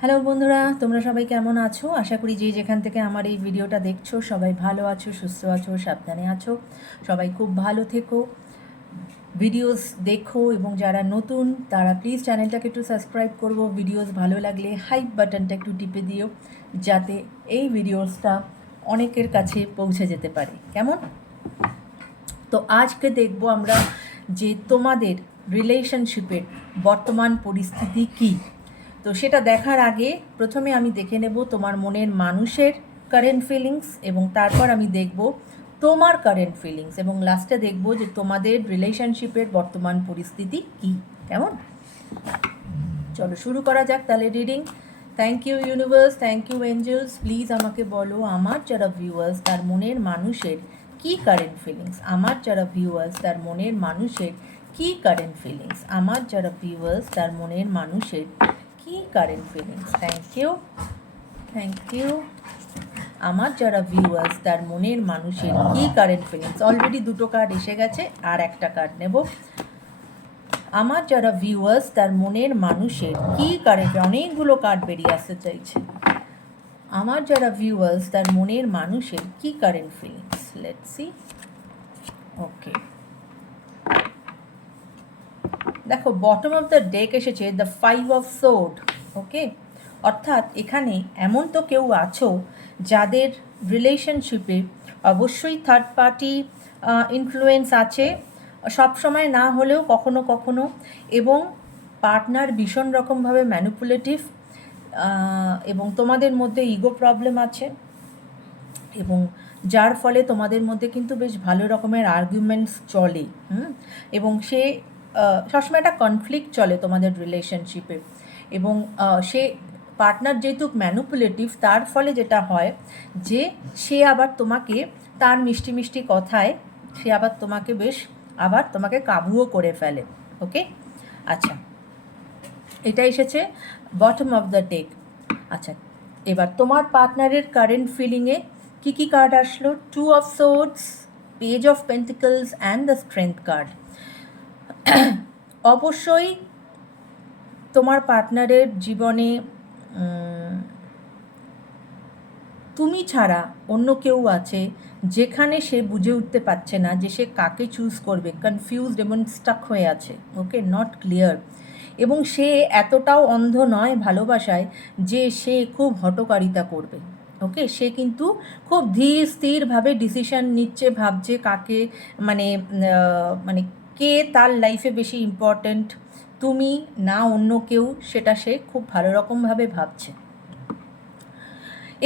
Hello বন্ধুরা, তোমরা সবাই কেমন আছো? আশা করি যে যেখান থেকে আমার এই ভিডিওটা দেখছো সবাই ভালো আছো, সুস্থ আছো, সাবধানে আছো। সবাই খুব ভালো থেকো, ভিডিওস দেখো এবং যারা নতুন তারা প্লিজ চ্যানেলটাকে একটু সাবস্ক্রাইব করবো। ভিডিওস ভালো লাগলে হাইপ বাটনটা একটু টিপে দিও, যাতে এই ভিডিওসটা অনেকের কাছে পৌঁছে যেতে পারে। কেমন? তো আজকে দেখব আমরা যে তোমাদের রিলেশনশিপের বর্তমান পরিস্থিতি কী। তো সেটা দেখার আগে প্রথমে আমি দেখে নেব তোমার মনের মানুষের কারেন্ট ফিলিংস, এবং তারপর আমি দেখব তোমার কারেন্ট ফিলিংস, এবং লাস্টে দেখব যে তোমাদের রিলেশনশিপের বর্তমান পরিস্থিতি কী। কেমন? চলো শুরু করা যাক তাহলে reading. Thank you universe, thank you angels. Please আমাকে বলো আমার যারা ভিউয়ার্স তার মনের মানুষের কী কারেন্ট ফিলিংস। আমার যারা ভিউয়ার্স তার মনের মানুষের কী কারেন্ট ফিলিংস। আমার যারা ভিউয়ার্স তার মনের মানুষের কী current feelings. Thank you, thank you. আমার যারা ভিউয়ার্স তার মনের মানুষের কী কারেন্ট ফিলিংস। অলরেডি দুটো কার্ড এসে গেছে, আর একটা কার্ড নেব। আমার যারা ভিউয়ার্স তার মনের মানুষের কী কারেন্ট, অনেকগুলো কার্ড বেরিয়ে আসতে চাইছে। আমার যারা ভিউয়ার্স তার মনের মানুষের কী current feelings. Let's see. Okay, দেখো বটম অফ দ্য ডেক এসেছে দ্য 5 অফ সোর্ড। ওকে, অর্থাৎ এখানে এমন তো কেউ আছো যাদের রিলেশনশিপে অবশ্যই থার্ড পার্টি ইনফ্লুয়েন্স আছে, সব সময় না হলেও কখনো কখনো, এবং পার্টনার ভীষণ রকমভাবে ম্যানিপুলেটিভ, এবং তোমাদের মধ্যে ইগো প্রবলেম আছে, এবং যার ফলে তোমাদের মধ্যে কিন্তু বেশ ভালো রকমের আর্গুমেন্টস চলে। এবং সে সবসময় একটা কনফ্লিক্ট চলে তোমাদের রিলেশনশিপে, এবং সে পার্টনার যেহেতু ম্যানিপুলেটিভ, তার ফলে যেটা হয় যে সে আবার তোমাকে তার মিষ্টি মিষ্টি কথায় সে আবার তোমাকে আবার তোমাকে কাবুও করে ফেলে। ওকে, আচ্ছা, এটা এসেছে বটম অফ দ্য ডেক। আচ্ছা, এবার তোমার পার্টনারের কারেন্ট ফিলিংয়ে কী কী কার্ড আসলো? 2 of swords, page of pentacles and the strength card. অবশ্যই তোমার পার্টনারের জীবনে তুমি ছাড়া অন্য কেউ আছে, যেখানে সে বুঝে উঠতে পারছে না যে সে কাকে চুজ করবে, কনফিউজড এবং স্টাক হয়ে আছে। ওকে, নট ক্লিয়ার। এবং সে এতটাও অন্ধ নয় ভালোবাসায় যে সে খুব হঠকারিতা করবে। ওকে, সে কিন্তু খুব ধীর স্থিরভাবে ডিসিশন নিচ্ছে, ভাবছে কাকে মানে মানে কে তার লাইফে বেশি ইম্পর্ট্যান্ট, তুমি না অন্য কেউ, সেটা সে খুব ভালো রকমভাবে ভাবছে।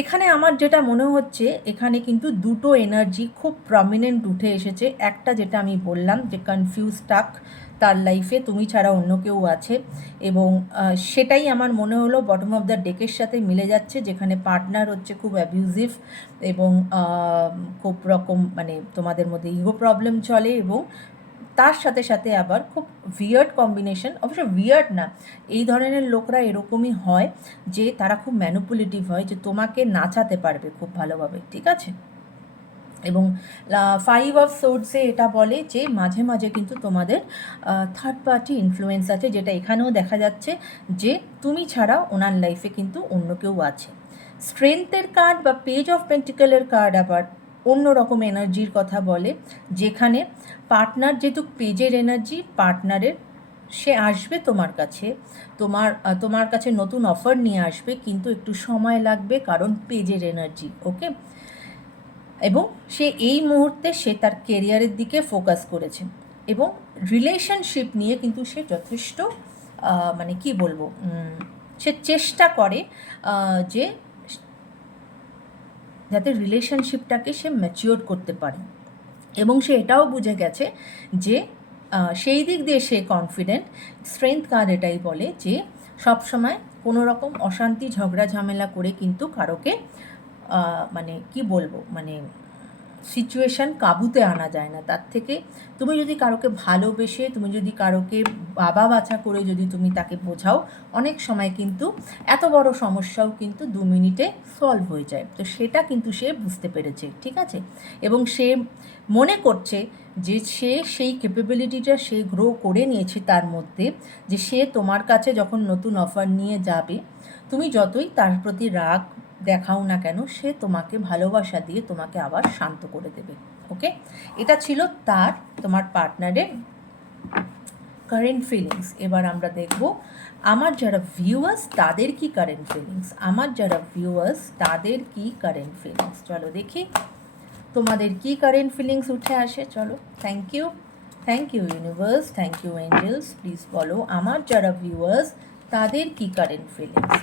এখানে আমার যেটা মনে হচ্ছে, এখানে কিন্তু দুটো এনার্জি খুব প্রমিনেন্ট উঠে এসেছে। একটা যেটা আমি বললাম যে কনফিউজ টাক, তার লাইফে তুমি ছাড়া অন্য কেউ আছে, এবং সেটাই আমার মনে হলো বটম অফ দ্য ডেকের সাথে মিলে যাচ্ছে, যেখানে পার্টনার হচ্ছে খুব অ্যাবিউজিভ, এবং খুব রকম মানে তোমাদের মধ্যে ইগো প্রবলেম চলে, এবং তার সাথে সাথে আবার খুব উইয়ার্ড কম্বিনেশন। অবশ্য উইয়ার্ড না, এই ধরনের লোকরা এরকমই হয় যে তারা খুব ম্যানিপুলেটিভ হয়, যে তোমাকে নাচাতে পারবে খুব ভালোভাবে। ঠিক আছে, এবং 5 অফ সোর্ডসে এটা বলে যে মাঝে মাঝে কিন্তু তোমাদের থার্ড পার্টি ইনফ্লুয়েন্স আছে, যেটা এখানেও দেখা যাচ্ছে যে তুমি ছাড়া ওনার লাইফে কিন্তু অন্য কেউ আছে। স্ট্রেংথের কার্ড বা পেজ অফ পেন্টিকলের কার্ড আবার অন্য রকম এনার্জির কথা বলে, যেখানে পার্টনার যেহেতু পেজের এনার্জি, পার্টনারের সে আসবে তোমার কাছে, তোমার কাছে নতুন অফার নিয়ে আসবে, কিন্তু একটু সময় লাগবে, কারণ পেজের এনার্জি। ওকে, এবং সে এই মুহূর্তে সে তার কেরিয়ারের দিকে ফোকাস করেছে, এবং রিলেশনশিপ নিয়ে কিন্তু সে যথেষ্ট মানে কি বলবো, সে চেষ্টা করে যে যাতে রিলেশনশিপটাকে সে ম্যাচিওর করতে পারে, এবং সে এটাও বুঝে গেছে যে সেই দিক দিয়ে সে কনফিডেন্ট। স্ট্রেংথ কার্ড এটাই বলে যে সবসময় কোনো রকম অশান্তি ঝগড়া ঝামেলা করে কিন্তু কারোকে মানে কি বলবো, মানে সিচুয়েশান কাবুতে আনা যায় না। তার থেকে তুমি যদি কারোকে ভালোবেসে, তুমি যদি কারোকে বাবা বাছা করে যদি তুমি তাকে বোঝাও, অনেক সময় কিন্তু এত বড় সমস্যাও কিন্তু 2 মিনিটে সলভ হয়ে যায়। তো সেটা কিন্তু সে বুঝতে পেরেছে, ঠিক আছে? এবং সে মনে করছে যে সে সেই ক্যাপাবিলিটিটা সে গ্রো করে নিয়েছে তার মধ্যে, যে সে তোমার কাছে যখন নতুন অফার নিয়ে যাবে, তুমি যতই তার প্রতি রাগ দেখাও না কেন, সে তোমাকে ভালোবাসা দিয়ে তোমাকে আবার শান্ত করে দেবে। ওকে, এটা ছিল তোমার পার্টনারের কারেন্ট ফিলিংস। এবার আমরা দেখব আমার যারা ভিউয়ার্স তাদের কি কারেন্ট ফিলিংস, আমার যারা ভিউয়ার্স তাদের কি কারেন্ট ফিলিংস। চলো দেখি তোমাদের কি কারেন্ট ফিলিংস উঠে আসে। চলো, thank you universe, thank you angels. Please বলো আমার যারা ভিউয়ার্স তাদের কি কারেন্ট ফিলিংস,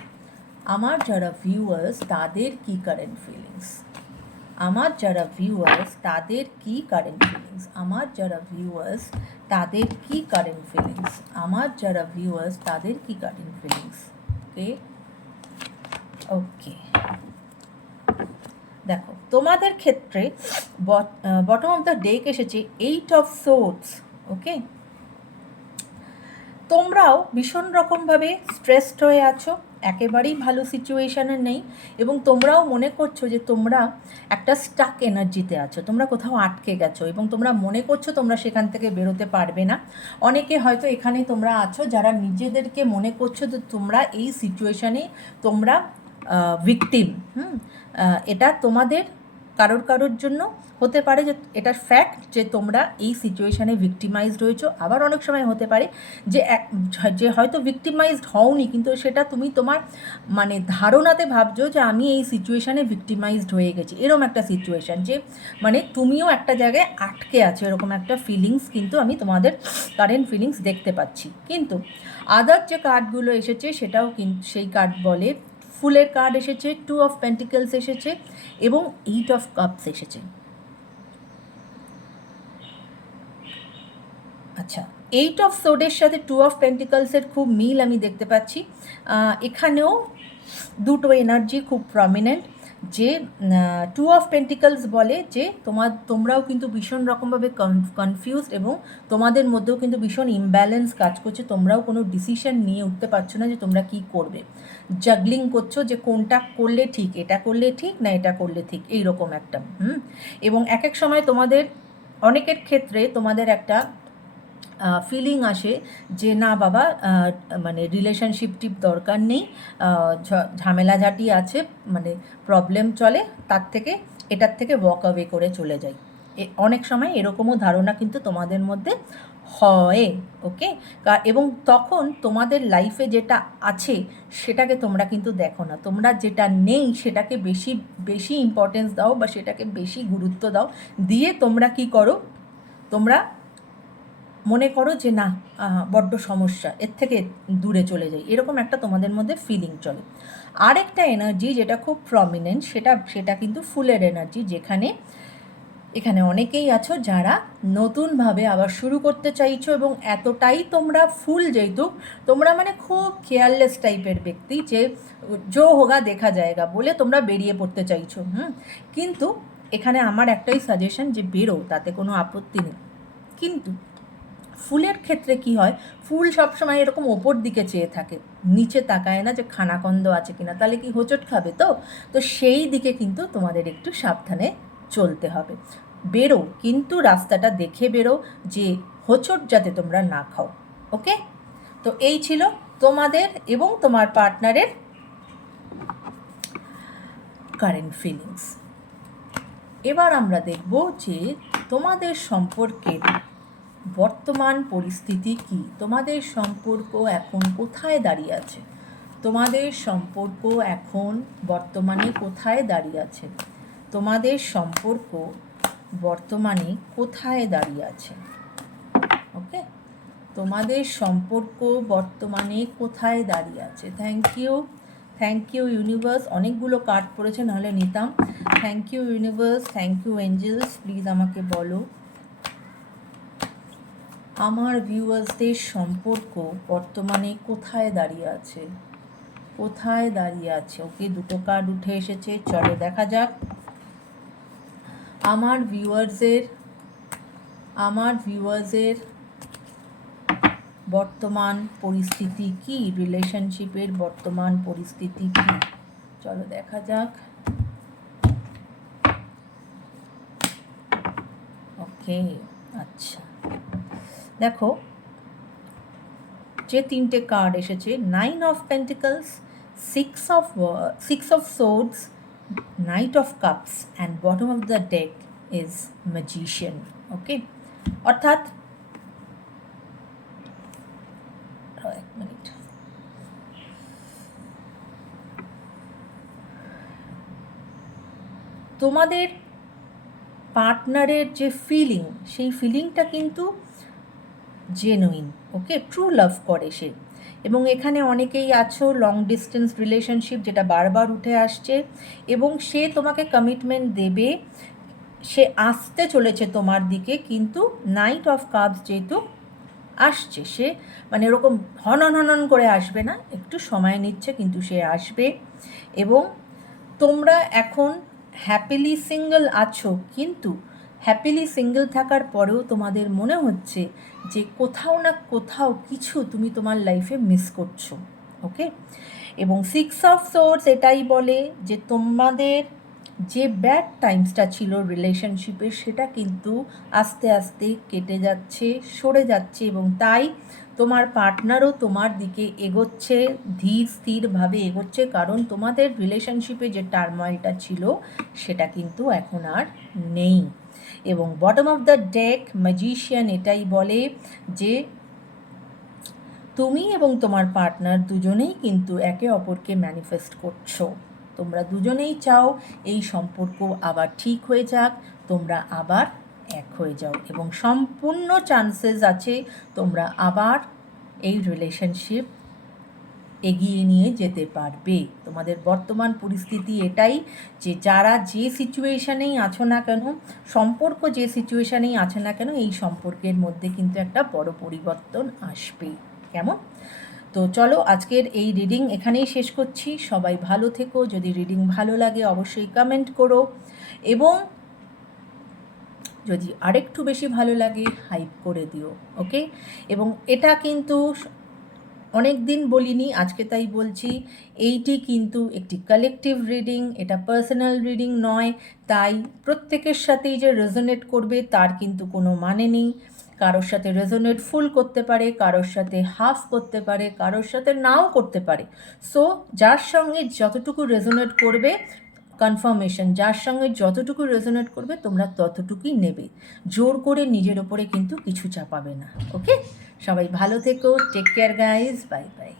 আমার যারা ভিউয়ার্স তাদের কি কারেন্ট ফিলিংস, আমার যারা ভিউয়ার্স তাদের কি কারেন্ট ফিলিংস, আমার যারা ভিউয়ার্স তাদের কি কারেন্ট ফিলিংস, আমার যারা ভিউয়ার্স তাদের কি কারেন্ট ফিলিংস। ওকে ওকে, দেখো তোমাদের ক্ষেত্রে বটম অফ দ্য ডেক এসেছে 8 অফ সোর্ডস। ওকে, তোমরাও ভীষণ রকমভাবে স্ট্রেসড হয়ে আছো, একেবারেই ভালো সিচুয়েশানে নেই, এবং তোমরাও মনে করছো যে তোমরা একটা স্টাক এনার্জিতে আছো, তোমরা কোথাও আটকে গেছো এবং তোমরা মনে করছো তোমরা সেখান থেকে বেরোতে পারবে না। অনেকে হয়তো এখানে তোমরা আছো যারা নিজেদেরকে মনে করছো যে তোমরা এই সিচুয়েশানে তোমরা ভিকটিম। এটা তোমাদের কারোর জন্য হতে পারে যে এটা ফ্যাক্ট যে তোমরা এই সিচুয়েশানে ভিকটিমাইজড হয়েছো, আবার অনেক সময় হতে পারে যে হয়তো ভিকটিমাইজড হওনি, কিন্তু সেটা তুমি তোমার মানে ধারণাতে ভাবছো যে আমি এই সিচুয়েশানে ভিকটিমাইজড হয়ে গেছি, এরকম একটা সিচুয়েশান যে মানে তুমিও একটা জায়গায় আটকে আছো, এরকম একটা ফিলিংস কিন্তু আমি তোমাদের কারেন্ট ফিলিংস দেখতে পাচ্ছি। কিন্তু আদার যে কার্ডগুলো এসেছে সেটাও কিন্তু সেই কার্ড বলে, ফুলের কার্ড এসেছে, 2 অফ পেন্টিকলস এসেছে এবং 8 অফ কাপস এসেছে। আচ্ছা, 8 অফ সোডের সাথে 2 অফ পেন্টিকলসের খুব মিল আমি দেখতে পাচ্ছি। এখানেও দুটো এনার্জি খুব প্রমিনেন্ট, যে 2 অফ পেন্টিকলস বলে যে তোমরাও কিন্তু ভীষণ রকমভাবে কনফিউজড এবং তোমাদের মধ্যেও কিন্তু ভীষণ ইমব্যালেন্স কাজ করছে, তোমরাও কোনো ডিসিশন নিয়ে উঠতে পারছো না যে তোমরা কী করবে, জাগলিং করছো যে কোনটা করলে ঠিক, এটা করলে ঠিক না এটা করলে ঠিক, এইরকম একটা এবং এক এক সময় তোমাদের অনেকের ক্ষেত্রে তোমাদের একটা ফিলিং আসে যে না বাবা, মানে রিলেশনশিপ টিপ দরকার নেই, ঝামেলাঝাটি আছে, মানে প্রবলেম চলে, তার থেকে এটার থেকে ওয়াক অ্যাওয়ে করে চলে যাই। অনেক সময় এরকমও ধারণা কিন্তু তোমাদের মধ্যে হয়। ওকে, এবং তখন তোমাদের লাইফে যেটা আছে সেটাকে তোমরা কিন্তু দেখো না, তোমরা যেটা নেই সেটাকে বেশি বেশি ইম্পর্টেন্স দাও বা সেটাকে বেশি গুরুত্ব দাও, দিয়ে তোমরা কি করো, তোমরা মনে করো যে না বড্ড সমস্যা, এর থেকে দূরে চলে যাই, এরকম একটা তোমাদের মধ্যে ফিলিং চলে। আরেকটা এনার্জি যেটা খুব প্রমিনেন্ট সেটা কিন্তু ফুলের এনার্জি, এখানে অনেকেই আছো যারা নতুনভাবে আবার শুরু করতে চাইছো এবং এতটাই তোমরা ফুল, যেহেতু তোমরা মানে খুব কেয়ারলেস টাইপের ব্যক্তি, যে জো হোগা দেখা যায়গা বলে তোমরা বেরিয়ে পড়তে চাইছো। কিন্তু এখানে আমার একটাই সাজেশন যে বেরো, তাতে কোনো আপত্তি নেই। কিন্তু ফুলের ক্ষেত্রে কি হয়, ফুল সবসময় এরকম ওপর দিকে চেয়ে থাকে, নিচে তাকায় না যে খানাকন্দ আছে কিনা, তাহলে কি হোঁচট খাবে, তো সেই দিকে কিন্তু তোমাদের একটু সাবধানে চলতে হবে। বেরো, কিন্তু রাস্তাটা দেখে বেরো যে হোঁচট যাতে তোমরা না খাও। ওকে, তো এই ছিল তোমাদের এবং তোমার পার্টনারের কারেন্ট ফিলিংস। এবার আমরা দেখব যে তোমাদের সম্পর্কের বর্তমান পরিস্থিতি কি, তোমাদের সম্পর্ক এখন কোথায় দাঁড়িয়ে আছে, তোমাদের সম্পর্ক এখন বর্তমানে কোথায় দাঁড়িয়ে আছে, তোমাদের সম্পর্ক বর্তমানে কোথায় দাঁড়িয়ে আছে। ওকে, তোমাদের সম্পর্ক বর্তমানে কোথায় দাঁড়িয়ে আছে। থ্যাংক ইউ ইউনিভার্স, অনেকগুলো কার্ড পড়েছে, নাহলে নিতাম। Thank you universe, thank you angels. Please আমাকে বলো আমার ভিউয়ার্সদের সম্পর্ক বর্তমানে কোথায় দাঁড়িয়ে আছে, কোথায় দাঁড়িয়ে আছে। ওকে, দুটো কার্ড উঠে এসেছে, চলো দেখা যাক আমার ভিউয়ার্সের বর্তমান পরিস্থিতি কি, রিলেশনশিপের বর্তমান পরিস্থিতি কি, চলো দেখা যাক। ওকে, আচ্ছা দেখো যে তিনটে কার্ড এসেছে, 9 of pentacles, six of swords, knight of cups and bottom of the deck is magician. Okay, অর্থাৎ এক মিনিট, তোমাদের পার্টনারের যে ফিলিং, সেই ফিলিংটা কিন্তু জেনুইন। ওকে, ট্রু লাভ করে সে। এবং এখানে অনেকেই আছো লং ডিস্টেন্স রিলেশনশিপ, যেটা বারবার উঠে আসছে, এবং সে তোমাকে কমিটমেন্ট দেবে, সে আসতে চলেছে তোমার দিকে, কিন্তু নাইট অফ কাপস যেহেতু আসছে, সে মানে এরকম হনন হনন করে আসবে না, একটু সময় নিচ্ছে, কিন্তু সে আসবে। এবং তোমরা এখন হ্যাপিলি সিঙ্গেল আছো, কিন্তু হ্যাপিলি সিঙ্গেল থাকার পরেও তোমাদের মনে হচ্ছে যে কোথাও না কোথাও কিছু তুমি তোমার লাইফে মিস করছো। ওকে, এবং 6 অফ সোর্ডস এটাই বলে যে তোমাদের যে ব্যাড টাইমসটা ছিল রিলেশনশিপে, সেটা কিন্তু আস্তে আস্তে কেটে যাচ্ছে, সরে যাচ্ছে, এবং তাই তোমার পার্টনারও তোমার দিকে এগোচ্ছে, ধীর স্থিরভাবে এগোচ্ছে, কারণ তোমাদের রিলেশনশিপে যে টার্ময়েলটা ছিল সেটা কিন্তু এখন আর নেই। এবং bottom of the day magician এটাই বলে যে তুমি এবং তোমার পার্টনার দুজনেই কিন্তু একে অপরকে ম্যানিফেস্ট করছো। তোমরা দুজনেই চাও এই সম্পর্ক আবার ঠিক হয়ে যাক, তোমরা আবার এক হয়ে যাও, এবং সম্পূর্ণ চান্সেস আছে তোমরা আবার এই রিলেশনশিপ এগিয়ে নিয়ে যেতে পারবে। তোমাদের বর্তমান পরিস্থিতি এটাই যে যারা যে সিচুয়েশানেই আছো না কেন, সম্পর্ক যে সিচুয়েশানেই আছে না কেন, এই সম্পর্কের মধ্যে কিন্তু একটা বড় পরিবর্তন আসবে। কেমন? তো চলো আজকের এই রিডিং এখানেই শেষ করছি। সবাই ভালো থেকো, যদি রিডিং ভালো লাগে অবশ্যই কমেন্ট করো, এবং যদি আরেকটু বেশি ভালো লাগে হাইপ করে দিও। ওকে, এবং এটা কিন্তু অনেক দিন বলিনি, আজকে তাই বলছি, এইটি কিন্তু একটি কালেকটিভ রিডিং, এটা পার্সোনাল রিডিং নয়। তাই প্রত্যেকের সাথেই যে রেজোনেট করবে তার কিন্তু কোনো মানে নেই। কারোর সাথে রেজোনেট ফুল করতে পারে, কারোর সাথে হাফ করতে পারে, কারোর সাথে নাও করতে পারে। সো যার সঙ্গে যতটুকু রেজোনেট করবে, কনফার্মেশন, যার সঙ্গে যতটুকু রেজোনেট করবে তোমরা ততটুকুই নেবে, জোর করে নিজের ওপরে কিন্তু কিছু চাপাবে না। ওকে, সবাই ভালো থেকো, take care guys, bye by.